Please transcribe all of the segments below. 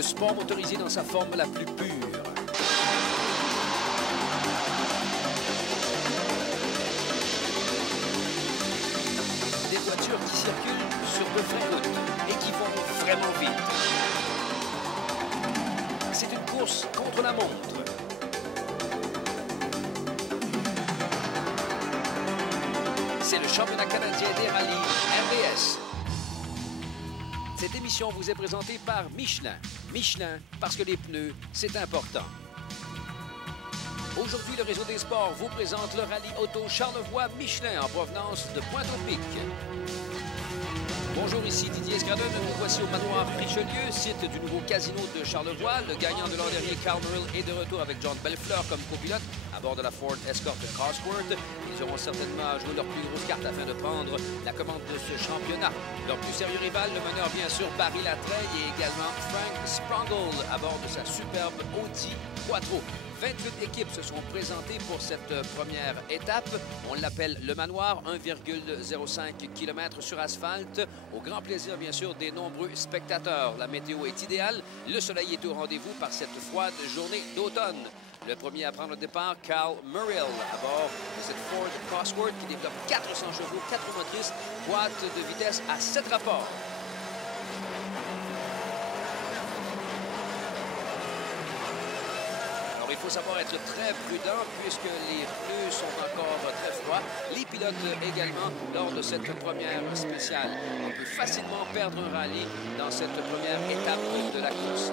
Le sport motorisé dans sa forme la plus pure. Des voitures qui circulent sur de vraies routes et qui vont vraiment vite. C'est une course contre la montre. C'est le championnat canadien des rallyes RDS. Cette émission vous est présentée par Michelin. Michelin, parce que les pneus, c'est important. Aujourd'hui, le Réseau des sports vous présente le rallye auto Charlevoix-Michelin en provenance de Pointe-au-Pic. Bonjour, ici Didier Escradon. Nous voici au manoir Richelieu, site du nouveau casino de Charlevoix. Le gagnant de l'an dernier, Carl Merrill, est de retour avec John Belfleur comme copilote à bord de la Ford Escort de Cosworth. Ils auront certainement joué leur plus grosse carte afin de prendre la commande de ce championnat. Leur plus sérieux rival, le meneur bien sûr Barry Latreille et également Frank Sprangel à bord de sa superbe Audi Quattro. 28 équipes se sont présentées pour cette première étape. On l'appelle le manoir, 1,05 km sur asphalte, au grand plaisir bien sûr des nombreux spectateurs. La météo est idéale, le soleil est au rendez-vous par cette froide journée d'automne. Le premier à prendre le départ, Carl Merrill, à bord de cette Ford Cosworth qui développe 400 chevaux, 4 motrices, boîte de vitesse à 7 rapports. Il faut savoir être très prudent puisque les pneus sont encore très froids. Les pilotes également lors de cette première spéciale. On peut facilement perdre un rallye dans cette première étape de la course.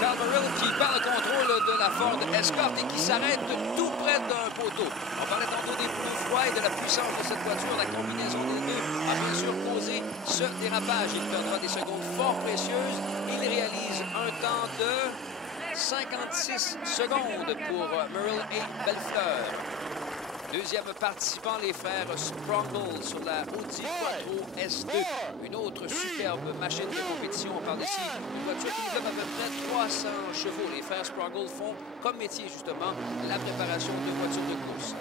Carl Merrill qui perd le contrôle de la Ford Escort et qui s'arrête tout près d'un poteau. On parlait tantôt des pneus froids et de la puissance de cette voiture. La combinaison des deux a bien sûr causé ce dérapage. Il perdra des secondes fort précieuses. Il réalise un temps de 56 secondes pour Merrill et Belfleur. Deuxième participant, les frères Sprangel sur la Audi Quattro S2. Une autre superbe machine de compétition. On parle ici d'une voiture qui développe à peu près 300 chevaux. Les frères Sprangel font comme métier justement la préparation de voitures de course.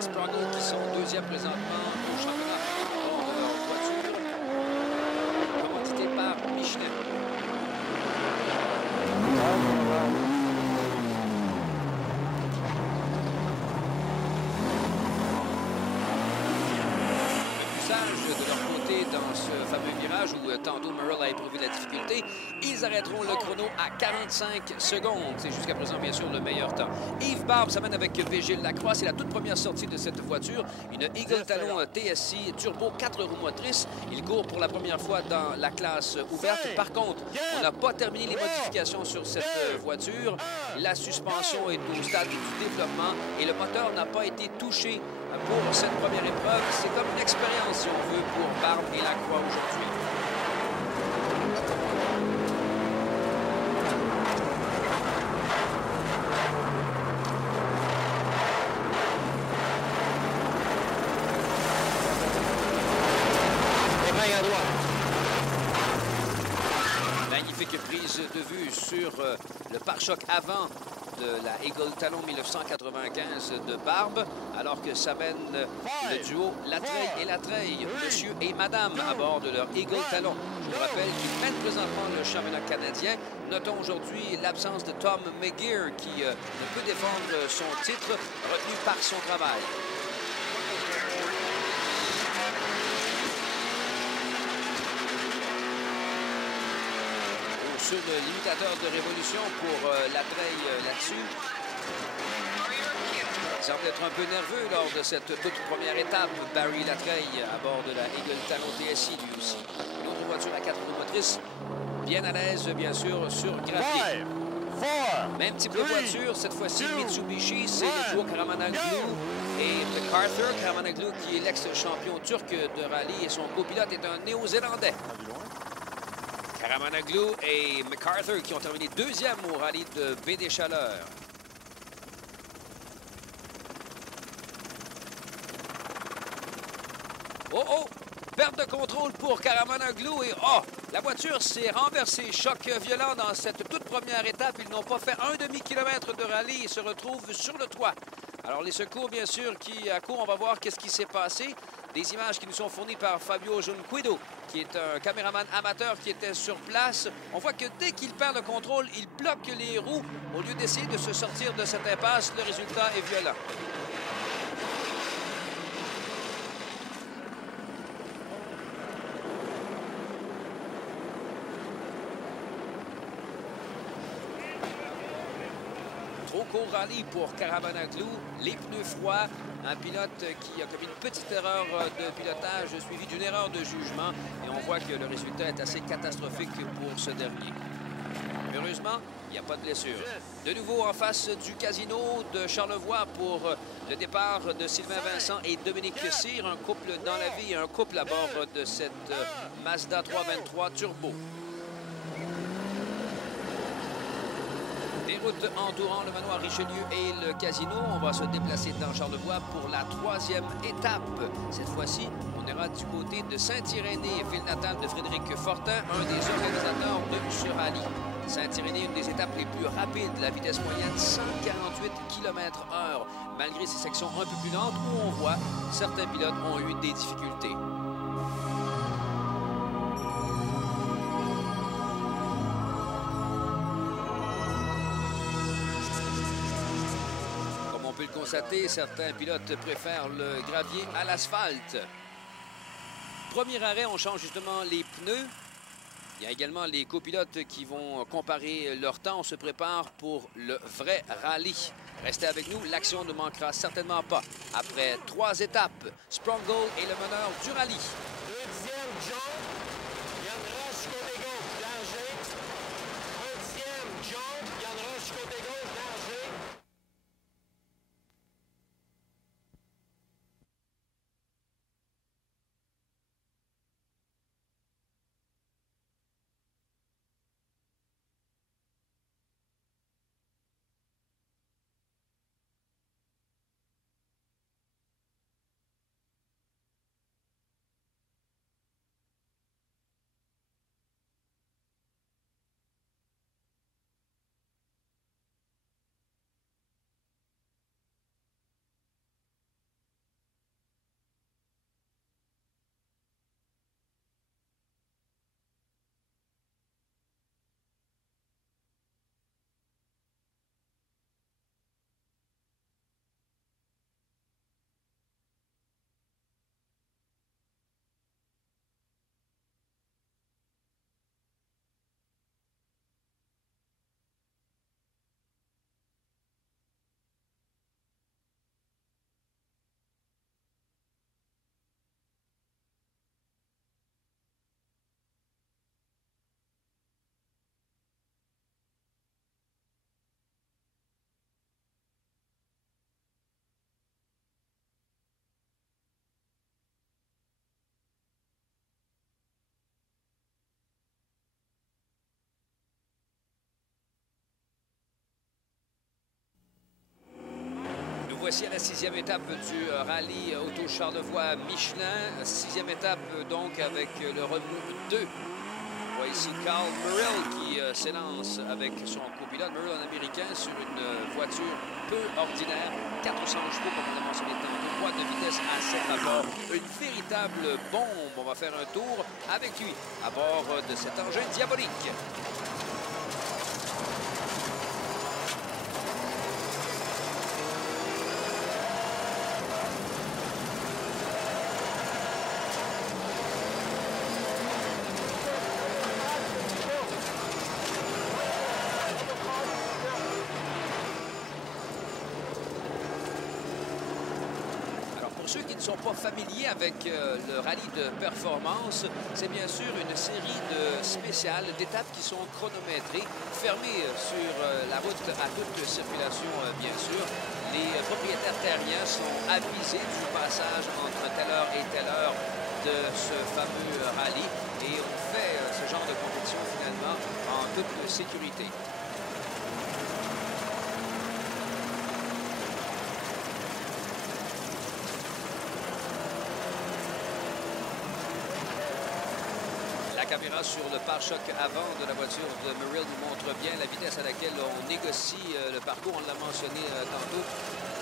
Sprangel qui sont deuxième présentement au championnat de leur voiture, commandité par Michelin. De leur côté dans ce fameux virage où tantôt Merrill a éprouvé la difficulté, ils arrêteront le chrono à 45 secondes. C'est jusqu'à présent bien sûr le meilleur temps. Yves Barbe s'amène avec Végile Lacroix. C'est la toute première sortie de cette voiture. Une Eagle Talon TSI Turbo 4 roues motrices. Il court pour la première fois dans la classe ouverte. Par contre, on n'a pas terminé les modifications sur cette voiture. La suspension est au stade du développement et le moteur n'a pas été touché pour cette première épreuve. C'est comme une expérience, si on veut, pour Barbe et Lacroix aujourd'hui. Magnifique prise de vue sur le pare-choc avant de la Eagle Talon 1995 de Barbe, alors que s'amène le duo Latreille et Latreille, monsieur et madame, à bord de leur Eagle Talon. Je vous rappelle qu'ils mènent présentement le championnat canadien. Notons aujourd'hui l'absence de Tom McGear qui ne peut défendre son titre, retenu par son travail. Sur le limitateur de révolution pour Latreille là-dessus. Il semble être un peu nerveux lors de cette toute première étape. Barry Latreille à bord de la Eagle Talon TSI lui aussi. Une autre voiture à 4 roues motrices, bien à l'aise bien sûr sur gravier. Même type de voiture, cette fois-ci Mitsubishi, c'est le duo Karamanoglu et MacArthur. Karamanoglu qui est l'ex-champion turc de rallye et son copilote est un Néo-Zélandais. Karamanoglu et MacArthur qui ont terminé deuxième au rallye de Baie des Chaleurs. Oh, oh! Perte de contrôle pour Karamanoglu et oh! La voiture s'est renversée. Choc violent dans cette toute première étape. Ils n'ont pas fait un demi-kilomètre de rallye et se retrouvent sur le toit. Alors les secours, bien sûr, qui accourent, on va voir qu'est-ce qui s'est passé. Des images qui nous sont fournies par Fabio Junquedo, qui est un caméraman amateur qui était sur place. On voit que dès qu'il perd le contrôle, il bloque les roues. Au lieu d'essayer de se sortir de cette impasse, le résultat est violent. Trop court rallye pour Karamanoglu, les pneus froids, un pilote qui a commis une petite erreur de pilotage suivie d'une erreur de jugement et on voit que le résultat est assez catastrophique pour ce dernier. Heureusement, il n'y a pas de blessure. De nouveau en face du casino de Charlevoix pour le départ de Sylvain Vincent et Dominique Cyr, un couple dans la vie et un couple à bord de cette Mazda 323 Turbo. Des routes entourant le manoir Richelieu et le casino. On va se déplacer dans Charlevoix pour la troisième étape. Cette fois-ci, on ira du côté de Saint-Irénée, ville natale de Frédéric Fortin, un des organisateurs de ce rallye. Saint-Irénée, une des étapes les plus rapides, la vitesse moyenne 148 km/h, malgré ces sections un peu plus lentes où on voit certains pilotes ont eu des difficultés. On peut le constater, certains pilotes préfèrent le gravier à l'asphalte. Premier arrêt, on change justement les pneus. Il y a également les copilotes qui vont comparer leur temps. On se prépare pour le vrai rallye. Restez avec nous, l'action ne manquera certainement pas. Après 3 étapes, Sprungle est le meneur du rallye. Deuxième, John. Yann Roche, côté gauche, danger. Troisième, John. Yann Roche, côté gauche, danger. Voici à la 6e étape du rallye Auto Charlevoix Michelin. 6e étape donc avec le remous 2. On voit ici Carl Murrell qui s'élance avec son copilote. Murrell, un Américain, sur une voiture peu ordinaire. 400 chevaux, comme on a mentionné tantôt. Boîte de vitesse à 7 à bord. Une véritable bombe. On va faire un tour avec lui à bord de cet engin diabolique. Ceux qui ne sont pas familiers avec le rallye de performance, c'est bien sûr une série de spéciales, d'étapes qui sont chronométrées, fermées sur la route à toute circulation, bien sûr. Les propriétaires terriens sont avisés du passage entre telle heure et telle heure de ce fameux rallye et on fait ce genre de compétition finalement en toute sécurité. La caméra sur le pare-choc avant de la voiture de Merrill nous montre bien la vitesse à laquelle on négocie le parcours. On l'a mentionné tantôt.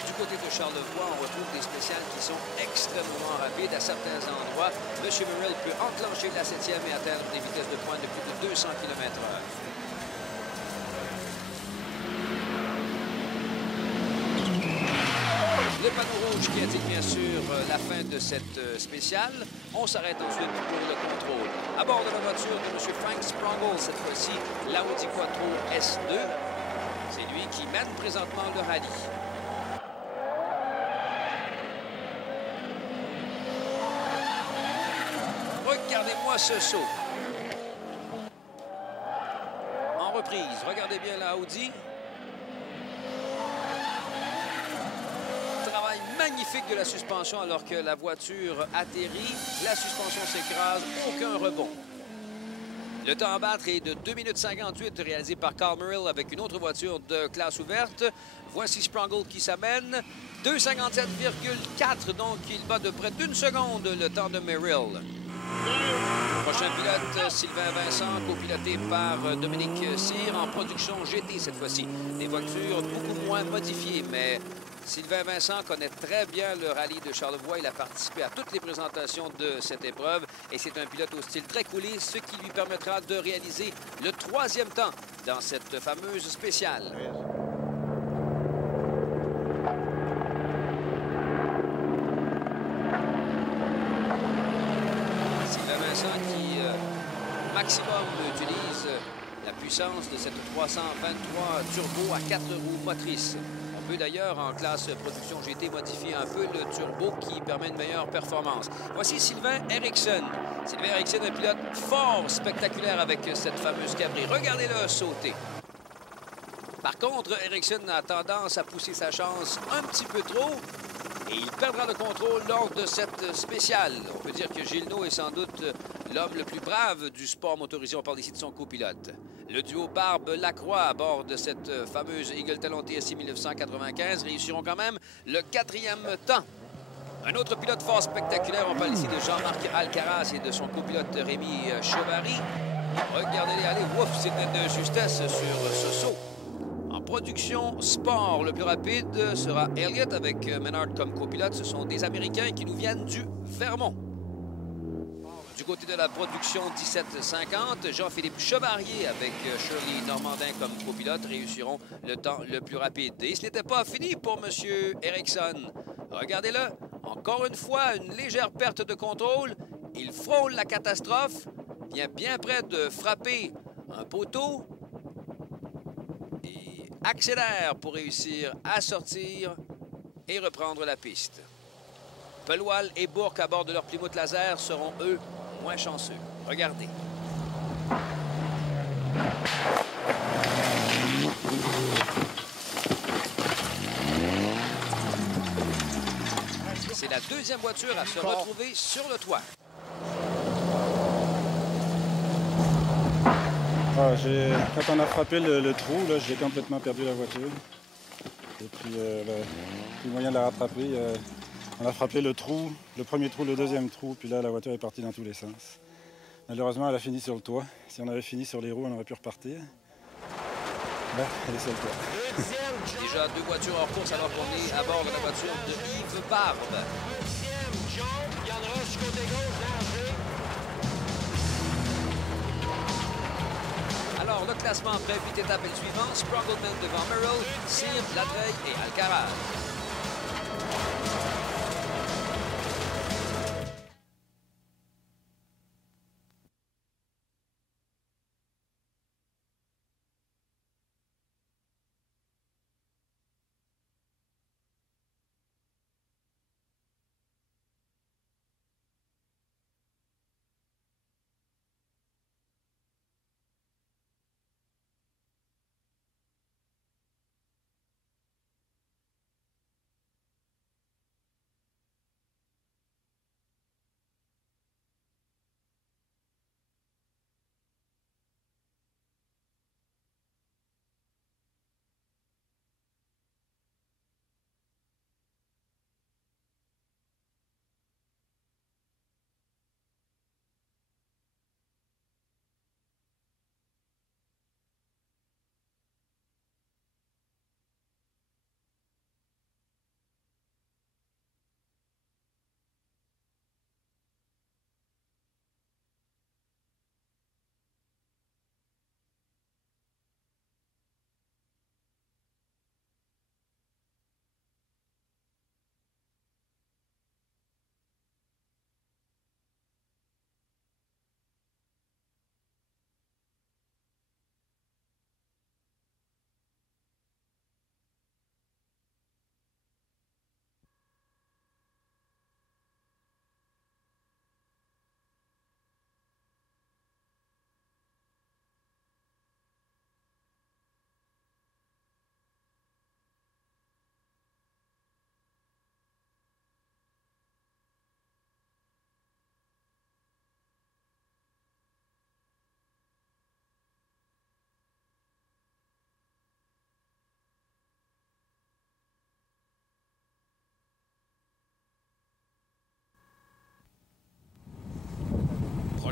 Du côté de Charlevoix, on retrouve des spéciales qui sont extrêmement rapides. À certains endroits, M. Merrill peut enclencher la 7e et atteindre des vitesses de pointe de plus de 200 km/h. Le panneau rouge qui indique bien sûr la fin de cette spéciale. On s'arrête ensuite pour le contrôle. À bord de la voiture de M. Frank Sprangel, cette fois-ci, l'Audi Quattro S2. C'est lui qui mène présentement le rallye. Regardez-moi ce saut. En reprise, regardez bien la Audi. Travail magnifique de la suspension alors que la voiture atterrit. La suspension s'écrase, aucun rebond. Le temps à battre est de 2 minutes 58 réalisé par Carl Merrill avec une autre voiture de classe ouverte. Voici Sprangel qui s'amène. 2,57,4, donc il bat de près d'une seconde le temps de Merrill. Prochain pilote, Sylvain Vincent, copiloté par Dominique Cyr en production GT cette fois-ci. Des voitures beaucoup moins modifiées, mais Sylvain Vincent connaît très bien le rallye de Charlevoix. Il a participé à toutes les présentations de cette épreuve et c'est un pilote au style très coulé, ce qui lui permettra de réaliser le 3e temps dans cette fameuse spéciale. Sylvain Vincent qui maximum utilise la puissance de cette 323 turbo à 4 roues motrices. On peut d'ailleurs, en classe production GT, modifier un peu le turbo qui permet une meilleure performance. Voici Sylvain Eriksson. Sylvain Eriksson, un pilote fort spectaculaire avec cette fameuse cabri. Regardez-le sauter. Par contre, Eriksson a tendance à pousser sa chance un petit peu trop et il perdra le contrôle lors de cette spéciale. On peut dire que Gilno est sans doute l'homme le plus brave du sport motorisé. On parle ici de son copilote. Le duo Barbe-Lacroix à bord de cette fameuse Eagle Talon TSI 1995 réussiront quand même le 4e temps. Un autre pilote fort spectaculaire, on parle ici de Jean-Marc Alcaraz et de son copilote Rémi Chevary. Regardez-les aller, ouf, c'est une justesse sur ce saut. En production sport, le plus rapide sera Elliott avec Menard comme copilote. Ce sont des Américains qui nous viennent du Vermont. Du côté de la production 1750, Jean-Philippe Chevarier avec Shirley Normandin comme copilote réussiront le temps le plus rapide. Et ce n'était pas fini pour M. Eriksson. Regardez-le, encore une fois, une légère perte de contrôle. Il frôle la catastrophe, bien près de frapper un poteau et accélère pour réussir à sortir et reprendre la piste. Peloual et Bourque à bord de leur Plymouth Laser seront, eux, moins chanceux. Regardez. C'est la 2e voiture à se retrouver sur le toit. Ah, quand on a frappé le trou, j'ai complètement perdu la voiture. Et puis, le moyen de la rattraper, on a frappé le trou, le premier trou, le 2e trou, puis là, la voiture est partie dans tous les sens. Malheureusement, elle a fini sur le toit. Si on avait fini sur les roues, on aurait pu repartir. Là, elle est sur le toit. Déjà 2 voitures hors course alors qu'on est à bord de la voiture de Yves Barbe. Alors, le classement après 8 étapes est le suivant. Sprangelman devant Merrill, Cyr, Ladveille et Alcaraz.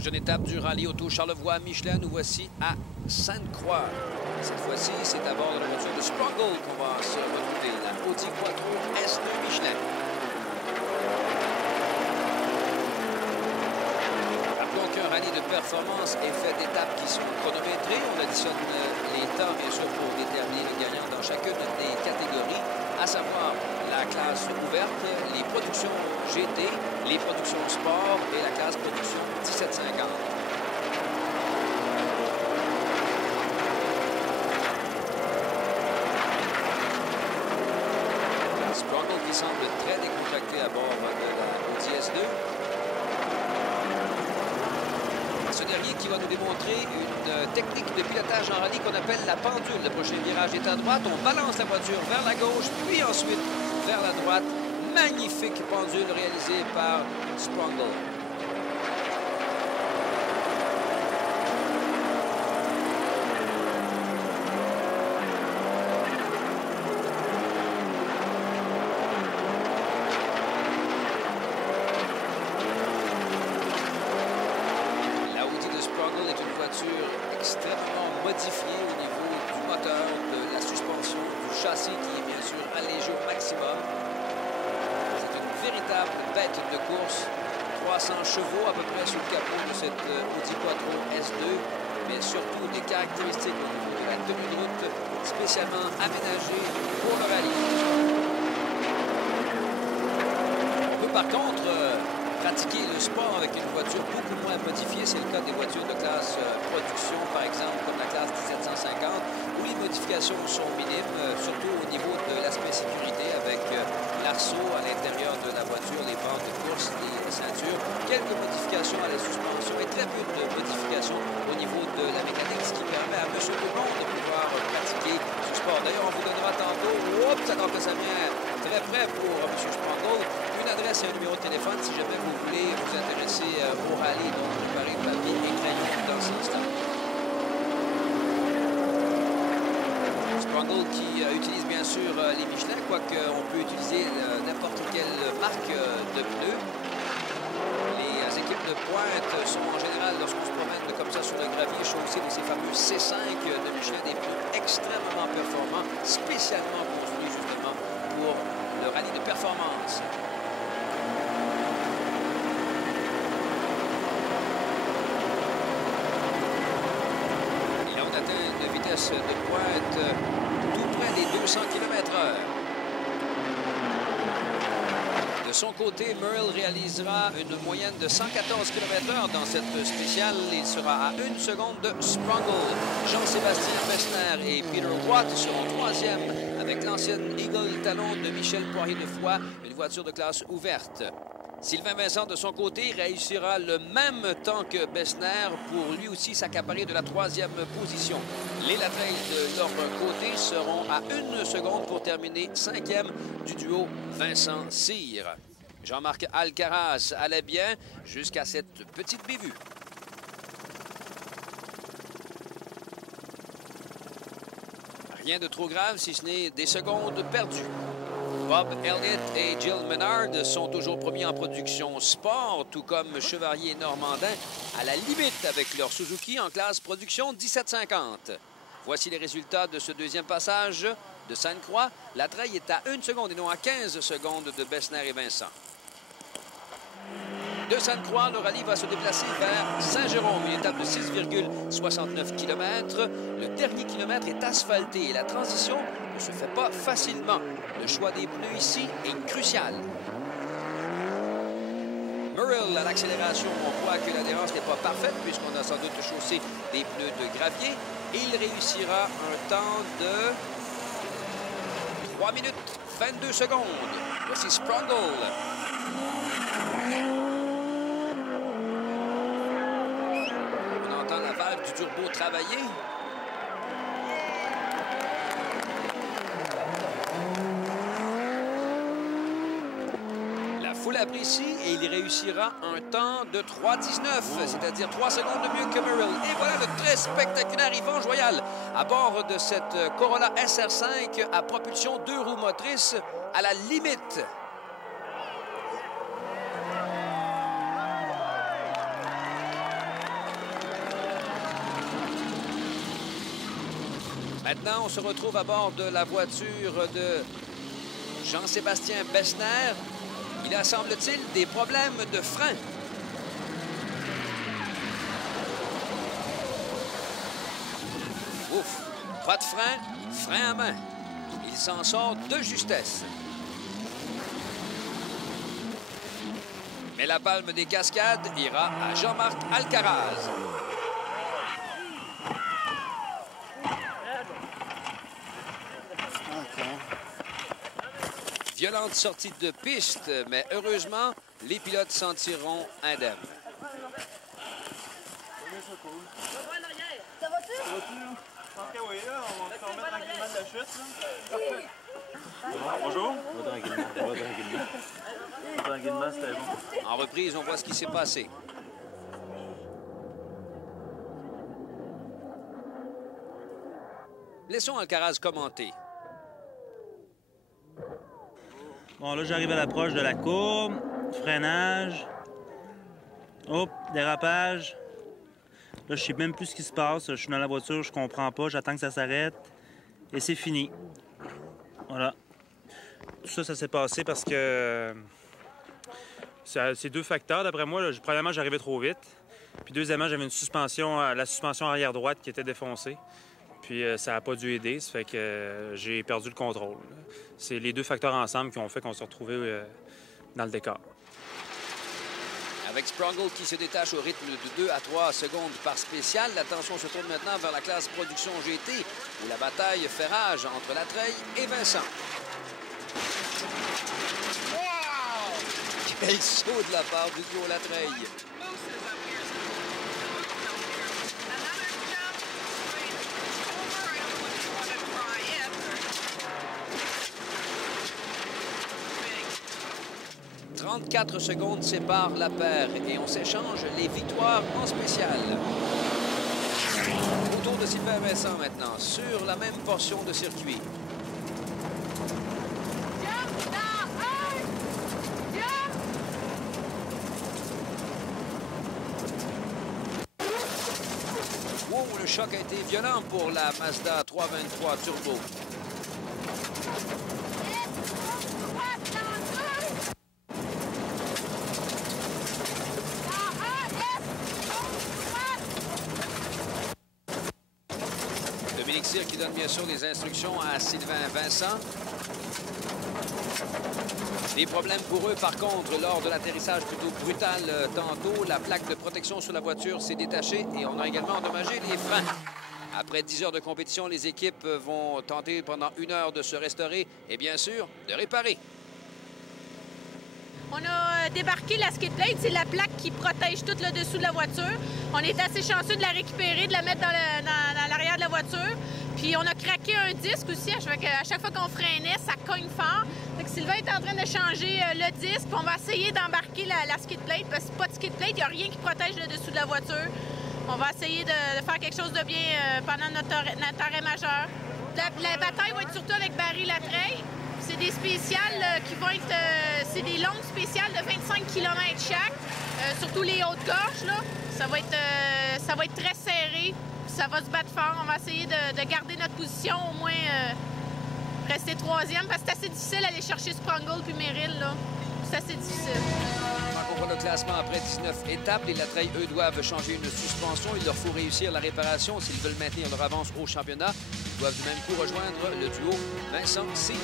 Prochaine étape du rallye auto Charlevoix-Michelin, nous voici à Sainte-Croix. Cette fois-ci, c'est à bord de la voiture de Sprungle qu'on va se retrouver, la Audi Quattro S2 Michelin. Rappelons qu'un rallye de performance est fait d'étapes qui sont chronométrées. On additionne les temps, bien sûr, pour déterminer le gagnant dans chacune des catégories, à savoir la classe ouverte, les productions GT, les productions sport et la classe production 1750. Sprungle qui semble très décontracté à bord de la Audi S2. Ce dernier qui va nous démontrer une technique de pilotage en rallye qu'on appelle la pendule. Le prochain virage est à droite, on balance la voiture vers la gauche, puis ensuite vers la droite. Magnifique pendule réalisée par Sprungle. La Audi de Sprungle est une voiture extrêmement modifiée au niveau du moteur, de la suspension, du châssis qui est bien sûr allégé au maximum. Véritable bête de course, 300 chevaux à peu près sur le capot de cette Audi Quattro S2, mais surtout des caractéristiques au niveau de la tenue de route spécialement aménagée pour le rallye. On peut par contre pratiquer le sport avec une voiture beaucoup moins modifiée. C'est le cas des voitures de classe production, par exemple, comme la classe 1750, où les modifications sont minimes, surtout au niveau de l'aspect sécurité, avec l'arceau à l'intérieur de la voiture, les bandes de course, les ceintures, quelques modifications à la suspension et très peu de modifications au niveau de la mécanique, ce qui permet à monsieur tout le monde de pouvoir pratiquer ce sport. D'ailleurs, on vous donnera tantôt, alors que ça vient très près pour monsieur Sprungle, une adresse et un numéro de téléphone si jamais vous voulez vous intéresser au rallye, donc préparer papier et crayon dans ce instant. Sprungle qui utilise bien sûr les Michelin, quoique on peut utiliser n'importe quelle marque de pneus. Les équipes de pointe sont en général, lorsqu'on se promène comme ça sur le gravier, chaussés de ces fameux C5 de Michelin, des pneus extrêmement performants, spécialement construits justement pour le rallye de performance. Et là, on atteint une vitesse de pointe tout près des 200 km/h. De son côté, Merle réalisera une moyenne de 114 km/h dans cette spéciale. Il sera à 1 seconde de Sprungle. Jean-Sébastien Bessner et Peter Watt seront troisièmes avec l'ancienne Eagle Talon de Michel Poirier-de-Foix, une voiture de classe ouverte. Sylvain Vincent, de son côté, réussira le même temps que Bessner pour lui aussi s'accaparer de la troisième position. Les Latrailles de leur côté seront à 1 seconde pour terminer cinquième du duo Vincent Cyr. Jean-Marc Alcaraz allait bien jusqu'à cette petite bévue. Rien de trop grave si ce n'est des secondes perdues. Bob Elliott et Jill Menard sont toujours premiers en production sport, tout comme Chevalier et Normandin, à la limite avec leur Suzuki en classe production 1750. Voici les résultats de ce deuxième passage de Sainte-Croix. La treille est à 1 seconde et non à 15 secondes de Bessner et Vincent. De Sainte-Croix, le rallye va se déplacer vers Saint-Jérôme, une étape de 6,69 km. Le dernier kilomètre est asphalté et la transition ne se fait pas facilement. Le choix des pneus ici est crucial. Merle à l'accélération, on voit que l'adhérence n'est pas parfaite puisqu'on a sans doute chaussé des pneus de gravier. Et il réussira un temps de 3 minutes 22 secondes. Voici Sprungle. La valve du turbo travaillé. La foule apprécie et il réussira un temps de 3,19, c'est-à-dire 3 secondes de mieux que Merle. Et voilà le très spectaculaire Yvan Joyal à bord de cette Corolla SR5 à propulsion 2 roues motrices à la limite. Maintenant, on se retrouve à bord de la voiture de Jean-Sébastien Bessner. Il a, semble-t-il, des problèmes de frein. Ouf! Pas de frein, frein à main. Il s'en sort de justesse. Mais la palme des cascades ira à Jean-Marc Alcaraz. Violente sortie de piste, mais heureusement, les pilotes s'en tireront indemnes. Ça va-tu? Je pense que oui, là. On va se remettre tranquillement de la chute, là. Bonjour. On va tranquillement. Tranquillement, c'était bon. En reprise, on voit ce qui s'est passé. Laissons Alcaraz commenter. Bon, là, j'arrive à l'approche de la courbe. Freinage. Hop, dérapage. Là, je sais même plus ce qui se passe. Je suis dans la voiture, je comprends pas. J'attends que ça s'arrête. Et c'est fini. Voilà. Tout ça, ça s'est passé parce que c'est deux facteurs. D'après moi, là, premièrement, j'arrivais trop vite. Puis deuxièmement, j'avais une suspension, la suspension arrière droite qui était défoncée. Puis ça n'a pas dû aider, ça fait que j'ai perdu le contrôle. C'est les deux facteurs ensemble qui ont fait qu'on s'est retrouvés dans le décor. Avec Sprungle qui se détache au rythme de 2 à 3 secondes par spécial, l'attention se tourne maintenant vers la classe Production GT, où la bataille fait rage entre Latreille et Vincent. Wow! Quel saut de la part du duo Latreille! « 34 secondes séparent la paire et on s'échange les victoires en spécial. » Au tour de Sylvain Vincent maintenant, sur la même portion de circuit. Wow, le choc a été violent pour la Mazda 323 Turbo. Dominique Cyr qui donne bien sûr des instructions à Sylvain Vincent. Des problèmes pour eux, par contre, lors de l'atterrissage plutôt brutal tantôt. La plaque de protection sur la voiture s'est détachée et on a également endommagé les freins. Après 10 heures de compétition, les équipes vont tenter pendant 1 heure de se restaurer et bien sûr de réparer. On a débarqué la skid plate, c'est la plaque qui protège tout le dessous de la voiture. On est assez chanceux de la récupérer, de la mettre dans l'arrière de la voiture. Puis on a craqué un disque aussi, à chaque fois qu'on freinait, ça cogne fort. Fait que Sylvain est en train de changer le disque, puis on va essayer d'embarquer la skid plate, parce que pas de skid plate, il n'y a rien qui protège le dessous de la voiture. On va essayer de faire quelque chose de bien pendant notre arrêt majeur. La bataille va être surtout avec Barry Latreille. C'est des spéciales qui vont être... c'est des longues spéciales de 25 km chaque, surtout les hautes gorges, là. Ça va être très serré, ça va se battre fort. On va essayer de garder notre position, au moins rester troisième, parce que c'est assez difficile d'aller chercher Sprungle puis Merrill, là. C'est assez difficile. On voit le classement après 19 étapes. Les Latreille, eux, doivent changer une suspension. Il leur faut réussir la réparation s'ils veulent maintenir leur avance au championnat. Ils doivent du même coup rejoindre le duo Vincent Cyr.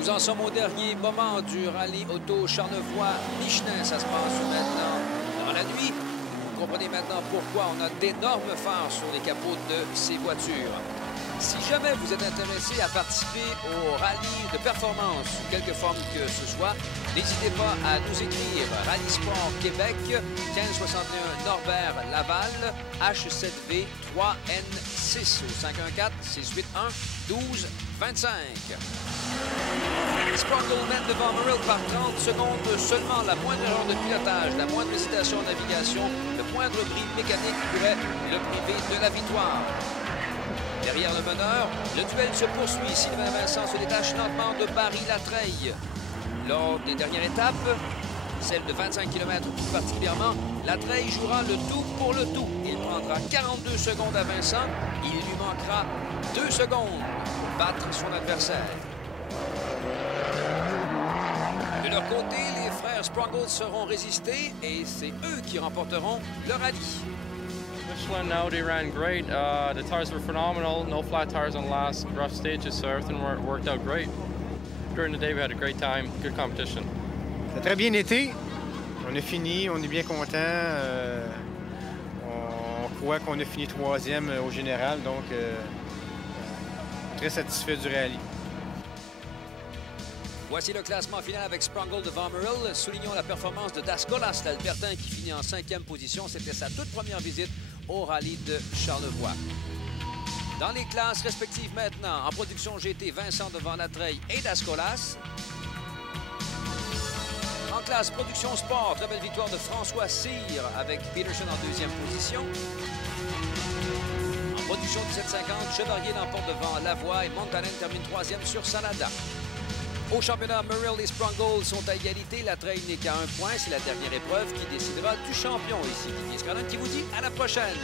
Nous en sommes au dernier moment du rallye auto Charlevoix-Michelin. Ça se passe maintenant dans la nuit. Vous comprenez maintenant pourquoi on a d'énormes phares sur les capots de ces voitures. Si jamais vous êtes intéressé à participer au rallye de performance sous quelque forme que ce soit, n'hésitez pas à nous écrire Rallye Sport Québec, 1561 Norbert Laval, H7V 3N6 au 514-681-1225. Sprungle mène devant Merrill par 30 secondes seulement. La moindre erreur de pilotage, la moindre hésitation en navigation, le moindre bris mécanique pourrait le priver de la victoire. Derrière le meneur, le duel se poursuit. Sylvain Vincent se détache lentement de Barry Latreille. Lors des dernières étapes, celle de 25 km plus particulièrement, Latreille jouera le tout pour le tout. Il prendra 42 secondes à Vincent. Il lui manquera 2 secondes pour battre son adversaire. De leur côté, les frères Sprungle seront résistés et c'est eux qui remporteront le rallye. Michelin Audi ran great. The tires were phenomenal. No flat tires on the last rough stages, so everything worked out great. During the day, we had a great time. Good competition. Ça a très bien été. On a fini, on est bien content. On croit qu'on a fini 3e au général, donc très satisfait du rallye. Voici le classement final avec Sprungle devant Merrill. Soulignons la performance de Dascolas, l'Albertain, qui finit en 5e position. C'était sa toute première visite au rallye de Charlevoix. Dans les classes respectives maintenant, en production GT, Vincent devant Latreille et Dascolas. En classe production sport, très belle victoire de François Cyr avec Peterson en 2e position. En production 1750, Chevalier l'emporte devant Lavoie et Montanen termine 3e sur Salada. Au championnat, Merrill et Sprungle sont à égalité. Latreille n'est qu'à 1 point. C'est la dernière épreuve qui décidera du champion ici. Didier Scalone qui vous dit à la prochaine.